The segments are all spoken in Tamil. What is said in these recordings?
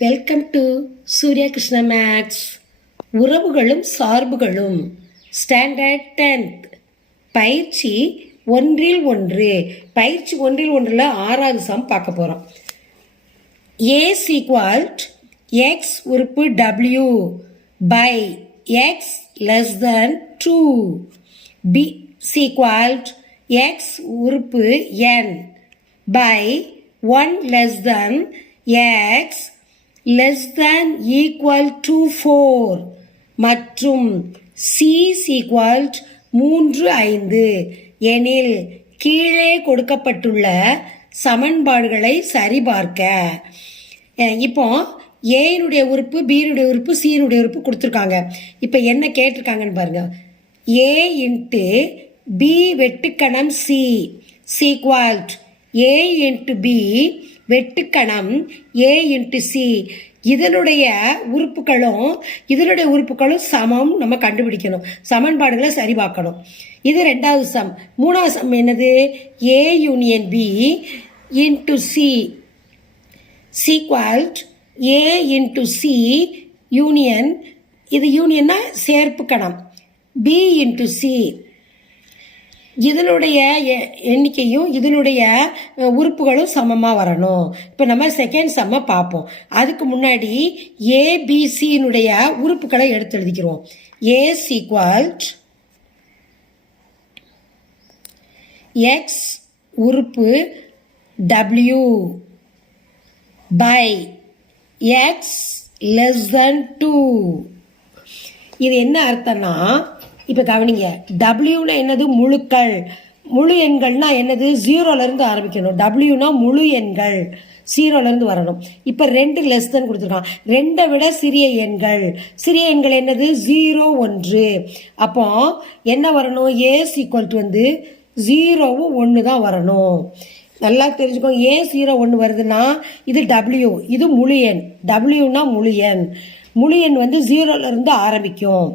Welcome to Surya Krishna maths. உறவுகளும் சார்புகளும் ஸ்டாண்டர்ட் 10th பயிற்சி ஒன்றில் ஒன்று. பயிற்சி ஒன்றில் ஒன்றில் 6வது சம் பார்க்க போகிறோம். A = x உறுப்பு W by x less than 2. B = x உறுப்பு n by 1 less than x less than equal to 4 மற்றும் C = 3, 5 எனில் கீழே கொடுக்கப்பட்டுள்ள சமன்பாடுகளை சரிபார்க்க. இப்போ ஏனுடைய உறுப்பு, பியினுடைய உறுப்பு, சியினுடைய உறுப்பு கொடுத்துருக்காங்க. இப்போ என்ன கேட்டிருக்காங்கன்னு பாருங்க. A into B வெட்டுக்கணம் C = A into B வெட்டுக்கணம் A into C. இதனுடைய உறுப்புகளும் சமம் நம்ம கண்டுபிடிக்கணும். சமன்பாடுகளை சரி பார்க்கணும். இது 2வது சம். 3வது சம் என்னது? A union B into C = A into C union, இது யூனியன்னா சேர்ப்பு கணம், B இன்ட்டு சி. இதனுடைய எண்ணிக்கையும் இதனுடைய உறுப்புகளும் சமமாக வரணும். இப்போ நம்ம செகண்ட் சம்மை பார்ப்போம். அதுக்கு முன்னாடி ஏபிசியினுடைய உறுப்புகளை எடுத்து எழுதிக்கிறோம். A = x உறுப்பு W by x less than 2. இது என்ன அர்த்தம்னா, இப்போ கவனிங்க, டபிள்யூனா என்னது? முழுக்கள். முழு எண்கள்னா என்னது? 0லேருந்து ஆரம்பிக்கணும். டபிள்யூனா முழு எண்கள், 0லேருந்து வரணும். இப்போ 2 லெஸ் தென் கொடுத்துருக்கான். 2 விட சிறிய எண்கள். சிறிய எண்கள் என்னது? 0, 1. அப்போ என்ன வரணும்? A = 0வும் 1 தான் வரணும். நல்லா தெரிஞ்சுக்கோங்க. ஏன் 0, 1 வருதுன்னா, இது W, இது முழு எண். டபிள்யூனா முழு எண். முழு எண் 0லேருந்து ஆரம்பிக்கும்.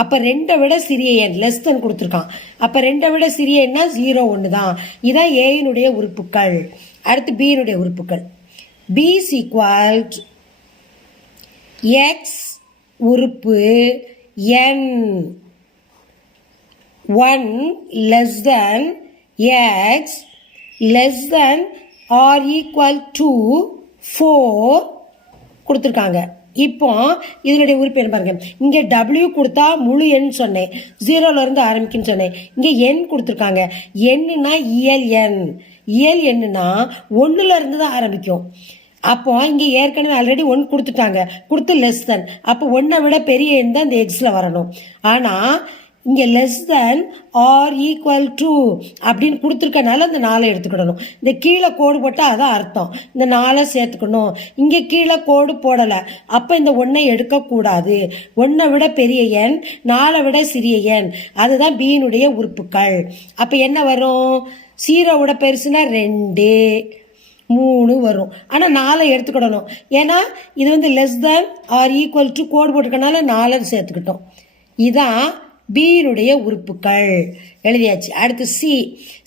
அப்போ 2 விட சிறிய எண் லெஸ் தென் கொடுத்துருக்கான். அப்போ 2 விட சிறிய எண்ணா 0, 1 தான். இதான் ஏயினுடைய உறுப்புகள். அடுத்து பியினுடைய உறுப்புகள். B = x உறுப்பு n 1 less than x less than or equal to 4 கொடுத்துருக்காங்க. இப்போ இதனுடைய உறுப்பு என்ன பாருங்க. இங்கே W கொடுத்தா முழு எண் சொன்னேன், 0லேருந்து ஆரம்பிக்குன்னு சொன்னேன். இங்கே எண் கொடுத்துருக்காங்க. எண்ணுனா இயல் எண். இயல் எண்ணுனா 1லேருந்து தான் ஆரம்பிக்கும். அப்போ இங்கே ஏற்கனவே ஆல்ரெடி 1 கொடுத்துட்டாங்க, கொடுத்து லெஸ் தென். அப்போ 1 விட பெரிய எண் தான் இந்த எக்ஸில் வரணும். ஆனால் இங்கே less than or equal to அப்படின்னு கொடுத்துருக்கனால இந்த 4 எடுத்துக்கிடணும். இந்த கீழே கோடு போட்டால் அதான் அர்த்தம், இந்த 4 சேர்த்துக்கணும். இங்கே கீழே கோடு போடலை, அப்போ இந்த 1 எடுக்கக்கூடாது. 1 விட பெரிய எண், 4 விட சிறிய எண், அதுதான் பியினுடைய உறுப்புகள். அப்போ என்ன வரும்? 0 விட பெருசுனா 2, 3 வரும். ஆனால் 4 எடுத்துக்கிடணும். ஏன்னா இது less than or equal to கோடு போட்டுக்கனால 4 சேர்த்துக்கிட்டோம். இதான் பியினுடைய உறுப்புகள் எழுதியாச்சு. அடுத்து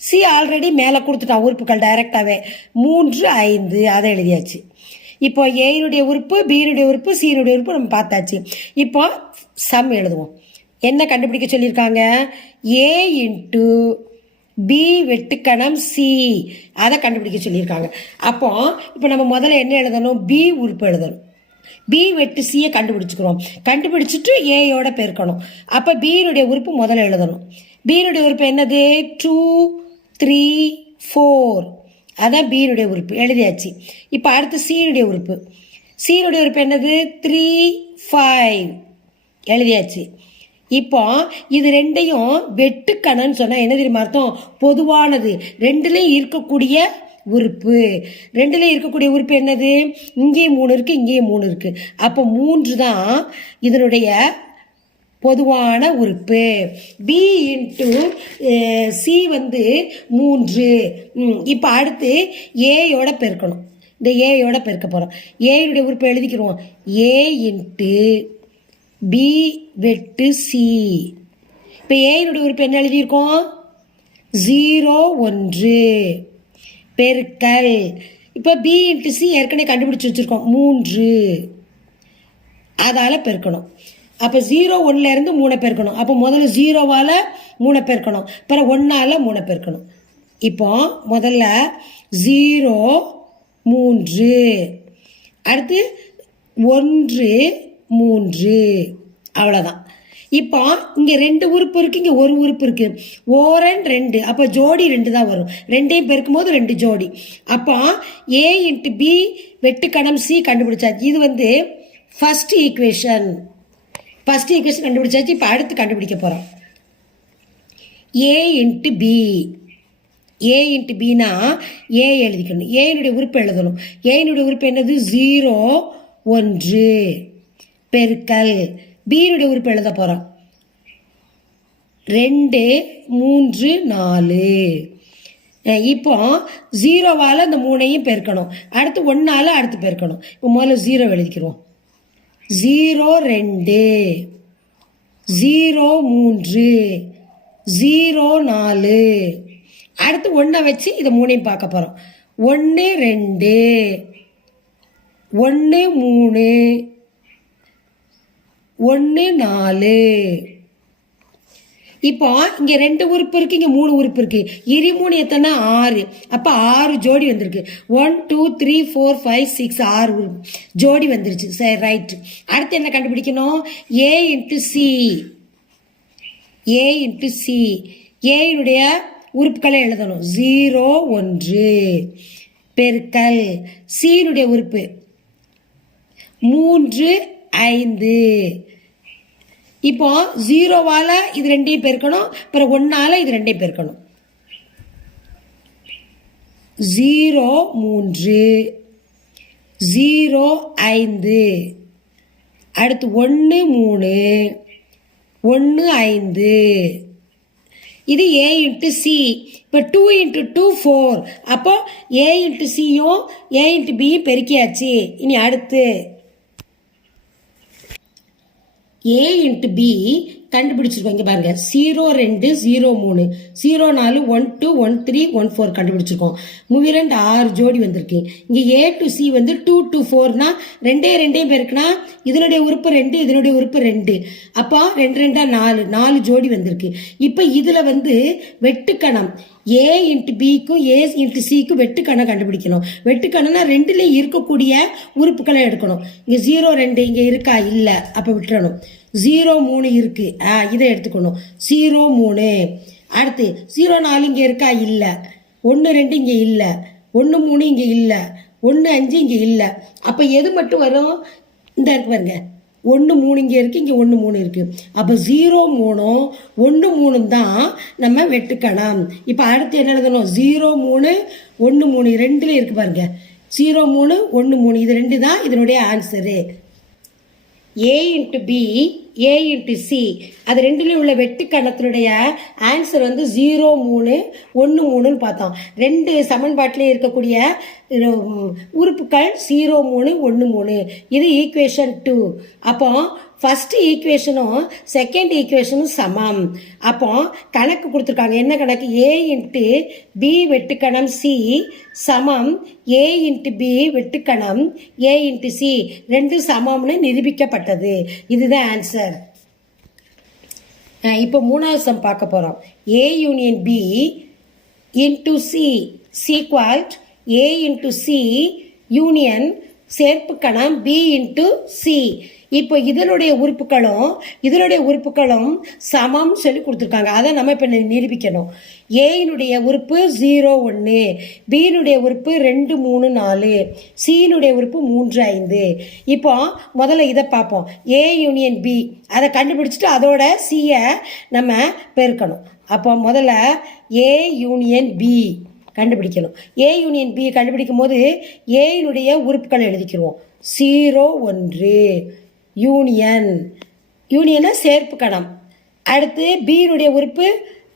சி ஆல்ரெடி மேலே கொடுத்துட்டான் உறுப்புகள் டைரக்டாகவே, 3, 5 அதை எழுதியாச்சு. இப்போ ஏனுடைய உறுப்பு, பியினுடைய உறுப்பு, சியினுடைய உறுப்பு நம்ம பார்த்தாச்சு. இப்போ சம் எழுதுவோம். என்ன கண்டுபிடிக்க சொல்லியிருக்காங்க? A இன்ட்டு பி வெட்டுக்கணம் சி, அதை கண்டுபிடிக்க சொல்லியிருக்காங்க. அப்போ இப்போ நம்ம முதல்ல என்ன எழுதணும்? பி உறுப்பு எழுதணும். பி வெட்டு சியை கண்டுபிடிச்சிக்கிறோம். கண்டுபிடிச்சிட்டு ஏயோட பெருக்கணும். அப்போ பியினுடைய உறுப்பு முதல்ல எழுதணும். பியினுடைய உறுப்பு என்னது? 2, 3, 4, அதான் பியினுடைய உறுப்பு எழுதியாச்சு. இப்போ அடுத்து சியினுடைய உறுப்பு. சியினுடைய உறுப்பு என்னது? 3, 5 எழுதியாச்சு. இப்போ இது ரெண்டையும் வெட்டுக்கணன்னு சொன்னால் என்ன தெரியுமா அர்த்தம்? பொதுவானது, ரெண்டுலேயும் இருக்கக்கூடிய உறுப்பு. 2ல இருக்கக்கூடிய உறுப்பு என்னது? இங்கேயும் 3 இருக்கு, இங்கேயும் 3 இருக்கு. அப்போ 3 தான் இதனுடைய பொதுவான உறுப்பு. B into C 3. இப்போ அடுத்து ஏயோட பெருக்கணும். இந்த ஏயோட பெருக்க போகிறோம். ஏனுடைய உறுப்பை எழுதிக்கிறோம். ஏ இன்ட்டு பி வெட்டு சி. இப்போ ஏனுடைய உறுப்பு என்ன எழுதியிருக்கோம்? 0, 1 பெருக்கல் இப்போ பி இன்ட்டு சி ஏற்கனவே கண்டுபிடிச்சி வச்சுருக்கோம் 3, அதால் பெருக்கணும். அப்போ 0 1லேருந்து 3 பெருக்கணும். அப்போ முதல்ல 0வால் 3 பெருக்கணும், அப்புறம் 1ஆல் 3 பெருக்கணும். இப்போ முதல்ல 0 3, அடுத்து 1 3, அவ்வளோதான். இப்போ இங்கே 2 உறுப்பு இருக்குது, இங்கே ஒரு உறுப்பு இருக்குது. ஓரன் 2, அப்போ ஜோடி 2 தான் வரும். 2ஐயும் பெருக்கும் போது 2 ஜோடி. அப்போ ஏ இன்ட்டு பி வெட்டுக்கணம் சி கண்டுபிடிச்சாச்சு. இது வந்து ஃபஸ்ட் ஈக்குவேஷன் கண்டுபிடிச்சாச்சு. இப்போ அடுத்து கண்டுபிடிக்க போகிறோம் A into B. A into பினா ஏ எழுதிக்கணும், ஏனுடைய உறுப்பு எழுதணும். ஏனுடைய உறுப்பு என்னது? 0 1 பெருக்கல் பீனுடைய உறுப்பு எழுத போகிறோம் 2 3 4. இப்போ 0வால் இந்த 3ஐயும் பெருக்கணும், அடுத்து 1ஆல் அடுத்து பெருக்கணும். இப்போ முதல்ல 0 எழுதிக்கிறோம். 0 2 0 3 0 4. அடுத்து 1 வச்சு இதை 3ஐயும் பார்க்க போகிறோம். 1 2 1 3 1 4. இப்போ இங்கே 2 உறுப்பு இருக்குது, இங்கே 3 உறுப்பு இருக்குது. 3 எத்தனை? 6. அப்போ 6 ஜோடி வந்திருக்கு. 1 2 3 4 5 6 6 ஜோடி வந்துருச்சு. சரி, ரைட். அடுத்து என்ன கண்டுபிடிக்கணும்? ஏ இன்ட்டு சி. ஏ இன்ட்டு சி, ஏனுடைய உறுப்புகளை எழுதணும். 0 1 பெருக்கல் சீனுடைய உறுப்பு 3 5. இப்போ 0வால் இது 2ஐயும் பெருக்கணும், அப்புறம் 1ஆல் இது 2ஐயும் பெருக்கணும். 0 3 0 5, அடுத்து 1 3 1 5. இது ஏ இன்ட்டு சி. இப்போ 2 × 2 4. அப்போ ஏ இன்ட்டு சியும் ஏ இன்ட்டு பியும் பெருக்கியாச்சு. இனி அடுத்து ஏ இன்ட்டு பி கண்டுபிடிச்சிருக்கோம். இங்கே பாருங்கள், 0 2 0 3 0 4 1 2 1 3 1 4 கண்டுபிடிச்சிருக்கோம். 2 6 ஜோடி வந்திருக்கு. இங்கே ஏ டு சி வந்து 2 2 4னா 2 பெருக்குனா இதனுடைய உறுப்பு 2, இதனுடைய உறுப்பு 2. அப்போ 2 2 4 ஜோடி வந்திருக்கு. இப்போ இதில் வந்து வெட்டுக்கணம் ஏ இன்ட்டு பிக்கும் ஏ இன்ட்டு சிக்கும் வெட்டுக்கணம் கண்டுபிடிக்கணும். வெட்டுக்கணம்னா 2லேயும் இருக்கக்கூடிய உறுப்புகளை எடுக்கணும். இங்கே 0 2 இங்கே இருக்கா? இல்லை, அப்போ விட்டுறணும். 0 3 இருக்கு, இதை எடுத்துக்கணும். 0 3. அடுத்து 0 4 இங்கே இருக்கா? இல்லை. 1 2 இங்கே இல்லை. 1 3 இங்கே இல்லை. 1 5 இங்கே இல்லை. அப்போ எது மட்டும் வரும்? இந்த இருக்கு பாருங்க, 1 3 இங்கே இருக்குது, இங்கே 1 3 இருக்குது. அப்போ 0 3 1 3 தான் நம்ம வெட்டுக்கணம். இப்போ அடுத்து என்ன எழுதணும்? 0 3 1 3 2ல இருக்கு பாருங்க. 0 3 1 3 இது 2 தான் இதனுடைய answer. A into B A into C அது 2லேயும் உள்ள வெட்டுக்கணத்தினுடைய ஆன்சர் வந்து 0 3 1 3ன்னு பார்த்தோம். 2 சமன்பாட்டிலே இருக்கக்கூடிய உறுப்புகள் 0 3 1 3. இது ஈக்குவேஷன் 2. அப்போ ஃபஸ்ட்டு ஈக்குவேஷனும் செகண்ட் ஈக்குவேஷனும் சமம். அப்போ கணக்கு கொடுத்துருக்காங்க. என்ன கணக்கு? ஏ இன்ட்டு பி வெட்டுக்கணம் சி சமம் A into B வெட்டுக்கணம் A into C 2 சமம்னு நிரூபிக்கப்பட்டது. இதுதான் ஆன்சர். இப்போ 3வது சம் பார்க்க போகிறோம். A union B into C சீக்வல்ட் ஏ இன்ட்டு சி யூனியன் சேர்ப்பு கணம் பி இன்ட்டு சி. இப்போ இதனுடைய உறுப்புகளும் சமம் சொல்லி கொடுத்துருக்காங்க. அதை நம்ம இப்போ நிரூபிக்கணும். ஏனுடைய உறுப்பு 0 1, பியினுடைய உறுப்பு 2 3 4, சியினுடைய உறுப்பு 3 5. இப்போ முதல்ல இதை பார்ப்போம். ஏ யூனியன் பி அதை கண்டுபிடிச்சிட்டு அதோட சியை நம்ம பெருக்கணும். அப்போ முதல்ல ஏ யூனியன் பி கண்டுபிடிக்கணும். ஏ யூனியன் பி கண்டுபிடிக்கும் போது ஏனுடைய உறுப்புகளை எழுதிக்கிடுவோம். 0 1 யூனியனை சேர்ப்பு கணம். அடுத்து பியினுடைய உறுப்பு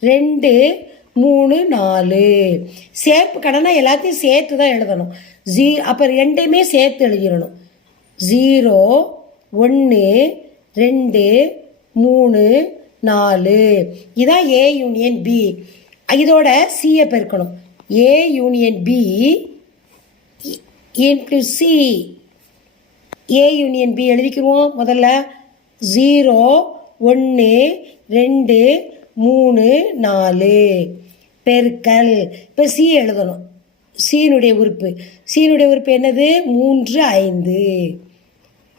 2 3 4 சேர்ப்பு கணம்னா எல்லாத்தையும் சேர்த்து தான் எழுதணும். அப்போ 2மே சேர்த்து எழுதிடணும். 0 1 2 3 4 இதான் ஏ யூனியன் பி. இதோட சியை பெருக்கணும். ஏ யூனியன் பி இன்ட்டு சி. ஏ யூனியன் பி எழுதிக்குவோம். முதல்ல 0 1 2 3 4 பெருக்கல். இப்போ சி எழுதணும். சீனுடைய உறுப்பு என்னது? 3 5.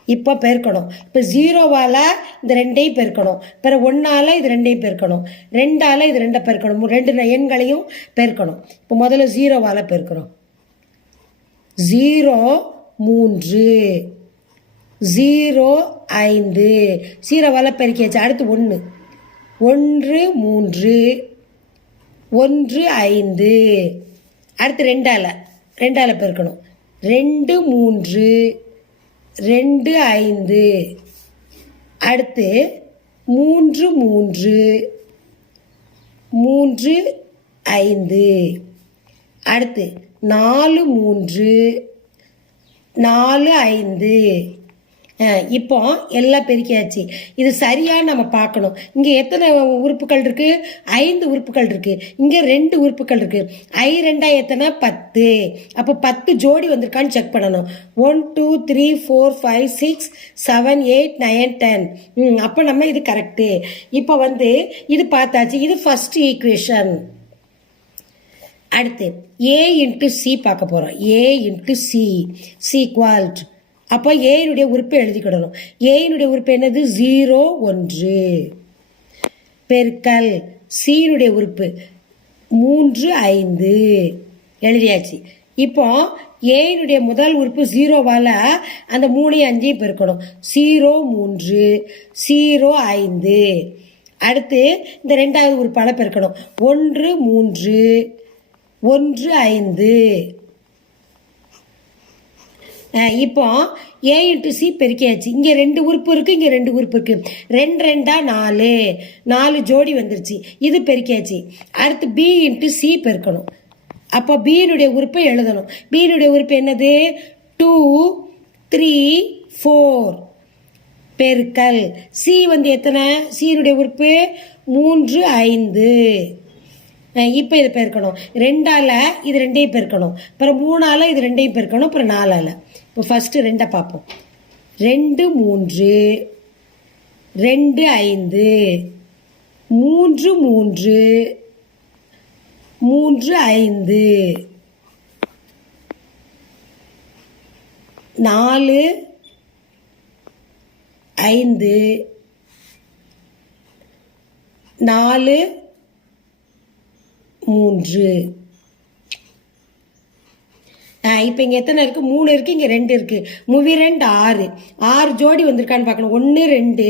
இப்போ பெருக்கணும். இப்போ 0வால் இந்த ரெண்டையும் பெருக்கணும். பிறகு 1ஆல் இது ரெண்டையும் பெருக்கணும். 2ஆல் இது ரெண்டை பெருக்கணும். 2 எண்களையும் பெருக்கணும். இப்போ முதல்ல 0வால் பெருக்கிறோம். 0 3 0 5. 0வால் பெருக்கியாச்சு. அடுத்து 1 1 3 1 5. அடுத்து 2ஆல் பெருக்கணும். 2 3 2 5. அடுத்து 3 3 3 5. அடுத்து 4 3 4 5. இப்போ எல்லாம் பெருக்கியாச்சு. இது சரியாக நம்ம பார்க்கணும். இங்கே எத்தனை உறுப்புகள் இருக்குது? 5 உறுப்புகள் இருக்குது. இங்கே 2 உறுப்புகள் இருக்குது. 2 எத்தனை? 10. அப்போ 10 ஜோடி வந்திருக்கான்னு செக் பண்ணணும். 1 2 3 4 5 6 7 8 9 10. அப்போ நம்ம இது கரெக்டு. இப்போ இது பார்த்தாச்சு. இது ஃபர்ஸ்ட் ஈக்குவேஷன். அடுத்து ஏ இன்ட்டு சி பார்க்க போகிறோம். ஏ இன்ட்டு சி ஈக்குவல். அப்போ ஏனுடைய உறுப்பை எழுதிக்கிடணும். ஏனுடைய உறுப்பு என்னது? 0 1 பெருக்கல் சீனுடைய உறுப்பு 3 5 எழுதியாச்சு. இப்போ ஏனுடைய முதல் உறுப்பு 0வால் அந்த 3 5 பெருக்கணும். 0 3 0 5. அடுத்து இந்த ரெண்டாவது உறுப்பால் பெருக்கணும். 1 3 1 5. இப்போ ஏ இன்ட்டு சி பெருக்கியாச்சு. இங்கே 2 உறுப்பு இருக்குது, இங்கே 2 உறுப்பு இருக்குது. 2 2 4 4 ஜோடி வந்துருச்சு. இது பெருக்கியாச்சு. அடுத்து பி இன்ட்டு சி பெருக்கணும். அப்போ பியினுடைய உறுப்பை எழுதணும். பியினுடைய உறுப்பு என்னது? 2 3 4 பெருக்கல் சி எத்தனை? சியினுடைய உறுப்பு 3 5. இப்போ இதை பெருக்கணும். 2ஆல் இது ரெண்டையும் பெருக்கணும். அப்புறம் 3ஆல் இது ரெண்டையும் பெருக்கணும். அப்புறம் 4ஆல். இப்போ ஃபஸ்ட்டு 2 பார்ப்போம். 2 3 2 5 3 3 3 5 4 5 4 3. இப்போ இங்கே எத்தனை இருக்குது? 3 இருக்குது, இங்கே 2 இருக்குது. 3 2 6 6 ஜோடி வந்திருக்கான்னு பார்க்கணும். 1 2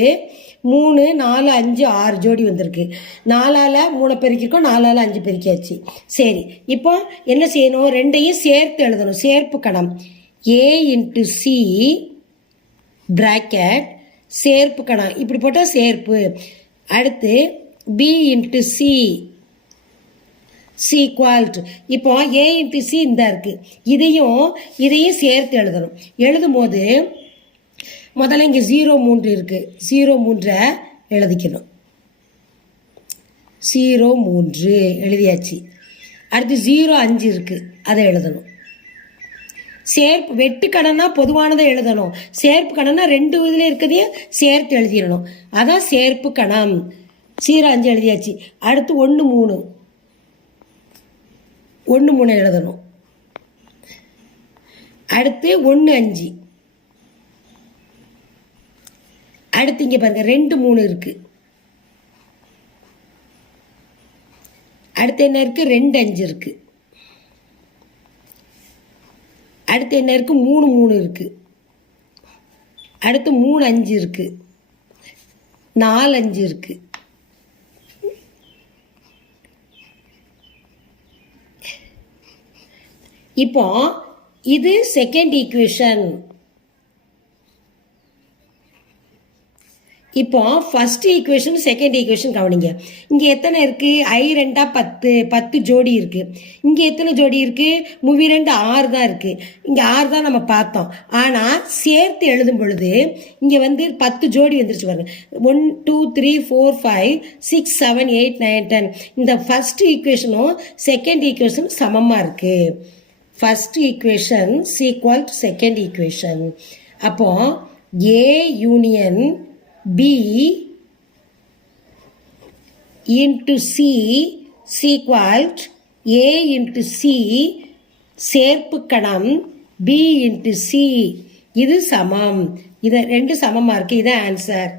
3 4 5 6 ஜோடி வந்திருக்கு. 4ஆல் 3 பெருக்கிருக்கோம், 4ஆல் 5 பெருக்கியாச்சு. சரி, இப்போ என்ன செய்யணும்? 2ஐயும் சேர்த்து எழுதணும். சேர்ப்பு கணம். ஏ இன்ட்டு சி பிராக்கெட் சேர்ப்பு கணம். இப்படி போட்டால் சேர்ப்பு. அடுத்து பி இன்ட்டு சி ஈக்குவல். இப்போ ஏ இன்ட்டு சி இந்த இருக்குது. இதையும் சேர்த்து எழுதணும். எழுதும் போது முதல்ல இங்கே 0 3 இருக்குது. 0 3 எழுதிக்கணும். 0 3 எழுதியாச்சு. அடுத்து 0 5 இருக்குது, அதை எழுதணும். சேர்ப்பு வெட்டு கணனா பொதுவானதை எழுதணும். சேர்ப்பு கணனா 2 இதில் இருக்கிறதையும் சேர்த்து எழுதிடணும். அதான் சேர்ப்பு கணம். 0 5 எழுதியாச்சு. அடுத்து 1 3 1 3 எழுதணும். அடுத்து 1 5. அடுத்து இங்கே பாருங்க 2 3 இருக்கு. அடுத்து என்ன இருக்கு? 2 5 இருக்கு. அடுத்து என்ன இருக்கு? 3 3 இருக்கு. அடுத்து 3 5 இருக்கு. 4 5 இருக்கு. இப்போ இது செகண்ட் ஈக்குவேஷன். இப்போ ஃபர்ஸ்ட் ஈக்குவேஷன் செகண்ட் ஈக்குவேஷன் கவனிங்க. இங்கே எத்தனை இருக்குது? 2 10 10 ஜோடி இருக்குது. இங்கே எத்தனை ஜோடி இருக்குது? 3 2 6 தான் இருக்குது. இங்கே 6 தான் நம்ம பார்த்தோம். ஆனால் சேர்த்து எழுதும் பொழுது இங்கே 10 ஜோடி வந்துருச்சு பாருங்க. 1 2 3 4 5 6 7 8 9 10. இந்த ஃபர்ஸ்ட் ஈக்குவேஷனும் செகண்ட் ஈக்குவேஷனும் சமமாக இருக்குது. First equation equal to second equation. அப்போ ஏ union B into C equal a into C சேர்ப்பு கணம் பி இன்டு சி. இது சமம். இது ரெண்டு சமமாக இருக்குது. இது ஆன்சர்.